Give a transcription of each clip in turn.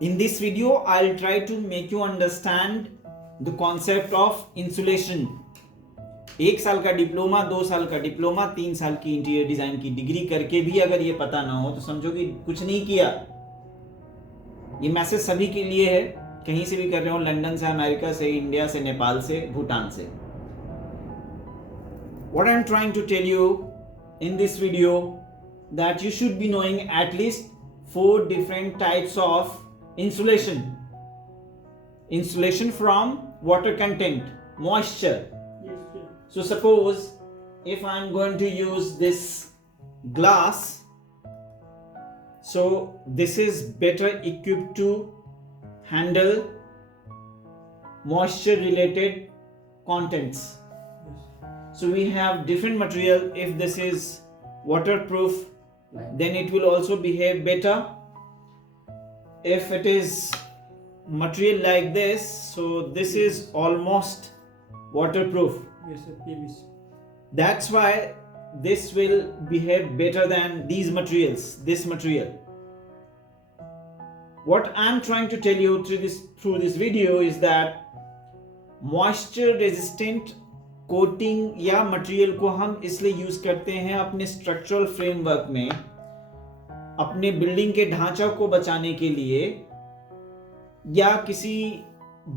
In this video, I'll try to make you understand the concept of insulation. 1 साल का diploma, 2 साल का diploma, 3 साल की इंटीरियर डिजाइन की डिग्री करके भी अगर ये पता ना हो तो समझो कि कुछ नहीं किया। ये मैसेज सभी के लिए है, कहीं से भी कर रहे हो, लंदन से, अमेरिका से, इंडिया से, नेपाल से, भूटान से। What I'm trying to tell you in this video that you should be knowing at least 4 different types of insulation. Insulation from water content, moisture. Yes, sir. So suppose if I'm going to use this glass, so this is better equipped to handle moisture related contents. So we have different material. If this is waterproof, then it will also behave better. If it is material like this, so this is almost waterproof. Yes, sir. PVC. That's why this will behave better than these materials, this material. What I'm trying to tell you through this video is that moisture resistant coating या material को हम इसलिए use करते हैं अपने structural framework में, अपने building के ढांचा को बचाने के लिए, या किसी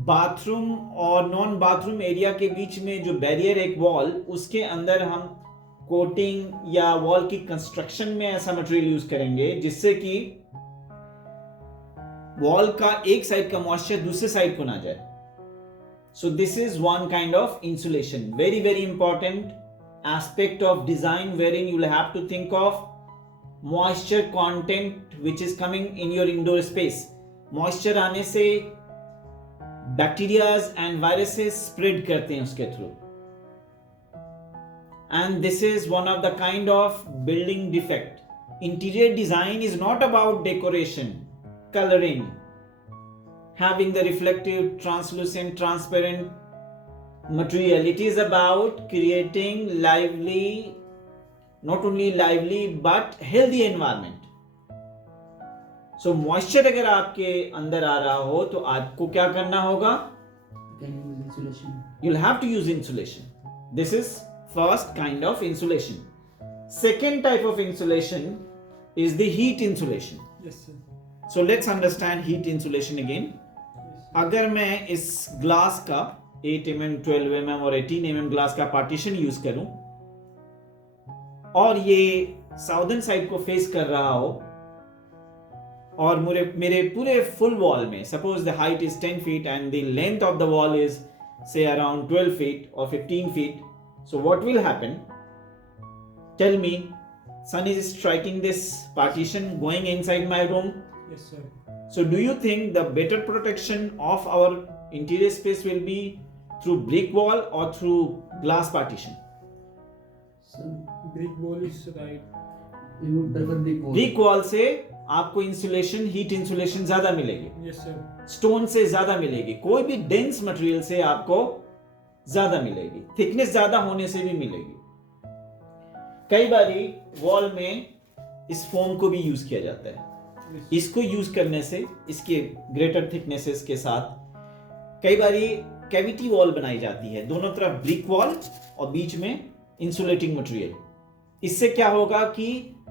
बाथरूम और नॉन बाथरूम एरिया के बीच में जो बैरियर एक वॉल, उसके अंदर हम कोटिंग या वॉल की कंस्ट्रक्शन में ऐसा मटेरियल यूज करेंगे जिससे कि वॉल का एक साइड का मॉइस्चर दूसरे साइड को ना जाए. So this is one kind of insulation. Very, very important aspect of design wherein you will have to think of moisture content which is coming in your indoor space. Moisture आने से bacteria and viruses spread करते हैं उसके through. And this is one of the kind of building defect. Interior design is not about decoration, coloring, having the reflective, translucent, transparent material. It is about creating lively, not only lively but healthy environment. So moisture अगर आपके अंदर आ रहा हो तो आपको क्या करना होगा? Can use insulation. You'll have to use insulation. This is first kind of insulation. Second type of insulation is the heat insulation. Yes, sir. So let's understand heat insulation again. अगर मैं इस ग्लास का 8 mm, 12 mm और 18 mm glass का partition use करूं और ये southern side को फेस कर रहा हो और मेरे पूरे फुल वॉल में, suppose the height is 10 feet and the length of the wall is से around 12 feet or 15 feet, so what will happen? Tell me, sun is striking this partition going inside my room. Yes, sir. So do you think the better protection of our interior space will be through brick wall or through glass partition? So Brick wall is right. we would prefer brick wall. Brick wall से आपको insulation, heat insulation ज्यादा मिलेगी, Yes, sir. Stone से ज्यादा मिलेगी, कोई भी dense material से आपको ज्यादा मिलेगी, थिकनेस ज्यादा होने से भी मिलेगी. कई बारी वॉल में इस फोम को भी यूज किया जाता है. Yes. इसको यूज करने से, इसके ग्रेटर थिकनेसेस के साथ कई बारी कैविटी वॉल बनाई जाती है, दोनों तरफ ब्रिक वॉल और बीच में इंसुलेटिंग मटेरियल. इससे क्या होगा कि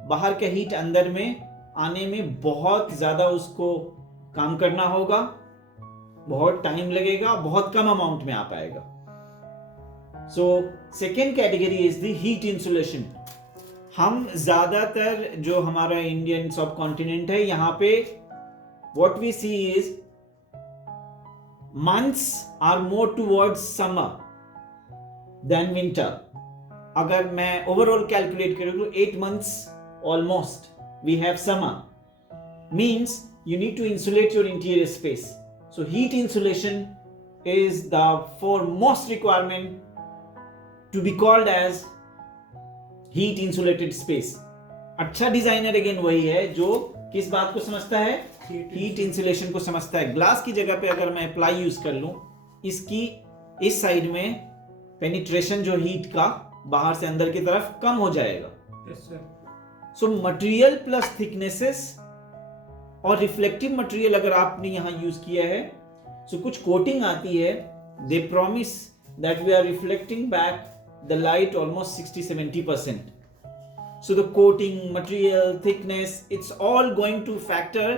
बाहर का हीट अंदर में आने में बहुत ज्यादा उसको काम करना होगा, बहुत टाइम लगेगा, बहुत कम अमाउंट में आ पाएगा. So second category is the heat insulation. हम ज्यादातर जो हमारा इंडियन सब कॉन्टिनेंट है, यहाँ पे what we see is months are more towards summer than winter. अगर मैं ओवरऑल कैलकुलेट करूं तो 8 months almost we have summer, means you need to insulate your interior space. So heat insulation is the foremost requirement to be called as heat insulated space. अच्छा designer again वही है जो किस बात को समझता है? हीट इंसुलेशन को समझता है. ग्लास की जगह पे अगर मैं प्लाई यूज कर लूं, इसकी इस साइड में पेनिट्रेशन जो हीट का बाहर से अंदर की तरफ कम हो जाएगा. Yes, sir. So material plus thicknesses और रिफ्लेक्टिव मटेरियल अगर आपने यहाँ यूज किया है, सो कुछ कोटिंग आती है, they promise that we are reflecting back the light almost 60-70%. So the coating, material, thickness, it's all going to factor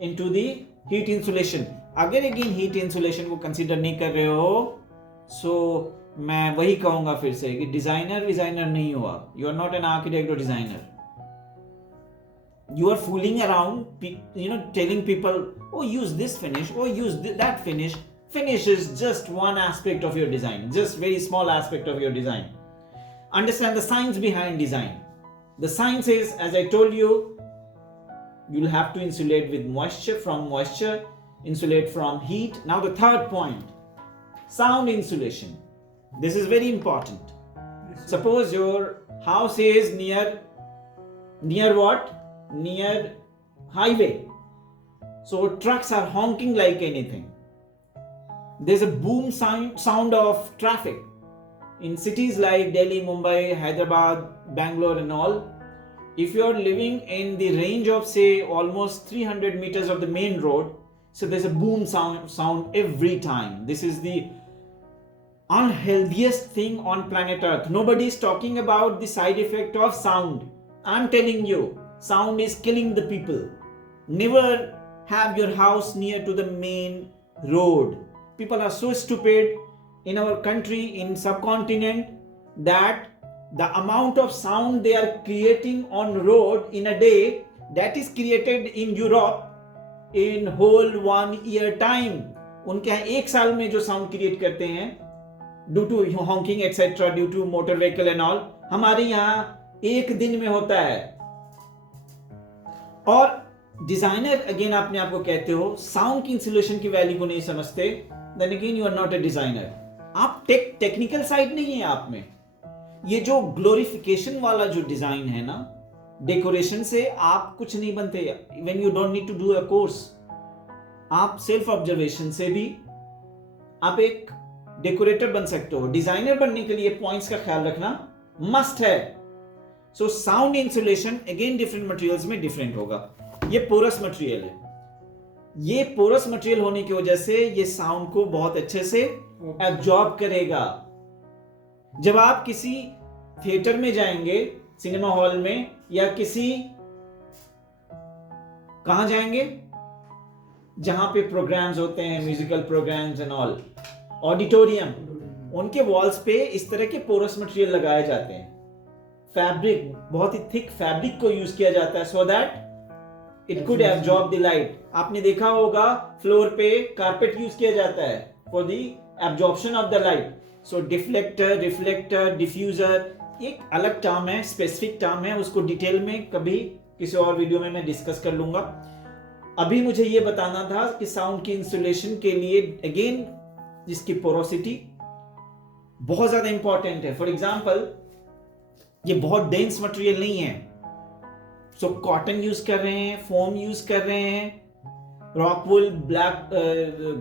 into the heat insulation. अगर again heat insulation को consider नहीं कर रहे हो, so मैं वही कहूँगा फिर से कि डिजाइनर नहीं हुआ. You are not an architect or designer. You are fooling around, telling people, oh, use this finish, oh, use that finish. Finish is just one aspect of your design, just very small aspect of your design. Understand the science behind design. The science is, as I told you, you'll have to insulate with moisture, insulate from heat. Now the third point, sound insulation. This is very important. Yes, sir. Suppose your house is near what? Near highway. So trucks are honking like anything. There's a boom sound of traffic. In cities like Delhi, Mumbai, Hyderabad, Bangalore and all, if you're living in the range of say almost 300 meters of the main road, so there's a boom sound every time. This is the unhealthiest thing on planet Earth. Nobody is talking about the side effect of sound. I'm telling you, sound is killing the people. Never have your house near to the main road. People are so stupid in our country, in subcontinent, that the amount of sound they are creating on road in a day, that is created in Europe in whole 1 year time. उनके यहाँ एक साल में जो sound create करते हैं due to honking etcetera, due to motor vehicle and all, हमारे यहाँ एक दिन में होता है. और डिजाइनर अगेन आपने आपको कहते हो साउंड की इंसुलेशन की वैल्यू को नहीं समझते, then again you are not a designer. आप टेक्निकल साइड नहीं है आप में. ये जो ग्लोरिफिकेशन वाला जो डिजाइन है ना, डेकोरेशन से आप कुछ नहीं बनते. When you don't need to do a course, आप सेल्फ ऑब्जर्वेशन से भी आप एक डेकोरेटर बन सकते हो. डिजाइनर बनने के लिए पॉइंट्स का ख्याल रखना मस्ट है. So sound insulation again different materials में डिफरेंट होगा. ये पोरस मटेरियल है. ये पोरस मटेरियल होने की वजह से ये साउंड को बहुत अच्छे से एब्जॉर्ब करेगा. जब आप किसी थिएटर में जाएंगे, सिनेमा हॉल में, या किसी कहां जाएंगे जहां पे प्रोग्राम्स होते हैं, musical programs and all, auditorium, उनके वॉल्स पे इस तरह के पोरस मटेरियल लगाए जाते हैं. फैब्रिक, बहुत ही थिक फैब्रिक को यूज किया जाता है so that it could absorb the light. आपने देखा होगा फ्लोर पे कारपेट यूज किया जाता है for the absorption of the light. So deflector, reflector, diffuser एक अलग टर्म है, स्पेसिफिक टर्म है, उसको डिटेल में कभी किसी और वीडियो में मैं डिस्कस कर लूंगा. अभी मुझे ये बताना था कि साउंड की इंसुलेशन के लिए अगेन जिसकी पोरोसिटी बहुत ज्यादा इंपॉर्टेंट है. फॉर एग्जांपल, ये बहुत डेंस मटेरियल नहीं है, सो कॉटन यूज कर रहे हैं, फोम यूज कर रहे हैं, रॉक वुल, ब्लैक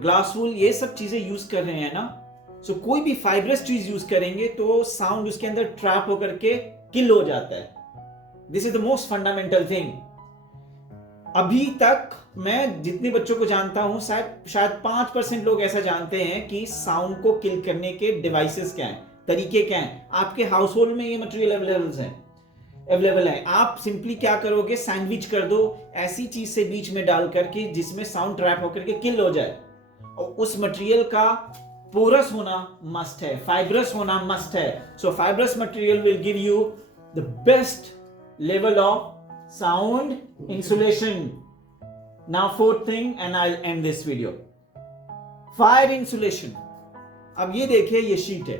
ग्लास वुल, ये सब चीजें यूज कर रहे हैं ना. सो कोई भी फाइब्रस चीज यूज करेंगे तो साउंड उसके अंदर ट्रैप होकर के किल हो जाता है. This is the most fundamental thing. अभी तक मैं जितने बच्चों को जानता हूं, शायद 5% लोग ऐसा जानते हैं कि साउंड को किल करने के डिवाइसेस क्या हैं, तरीके क्या हैं. आपके हाउस होल्ड में ये मटेरियल अवेलेबल है. आप सिंपली क्या करोगे, सैंडविच कर दो ऐसी चीज से बीच में डाल करके जिसमें साउंड ट्रैप होकर के किल हो जाए. और उस मटेरियल का पोरस होना मस्ट है, फाइब्रस होना मस्ट है. So fibrous material will give you the best level of sound insulation. Now fourth thing, and I'll end this video, fire insulation. अब ये देखिए, ये शीट है,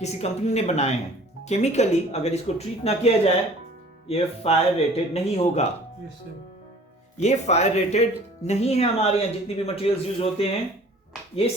किसी कंपनी ने बनाए हैं. केमिकली अगर इसको ट्रीट ना किया जाए ये फायर रेटेड नहीं होगा. Yes, sir. ये फायर रेटेड नहीं है. हमारे यहाँ जितनी भी मटेरियल्स यूज होते हैं ये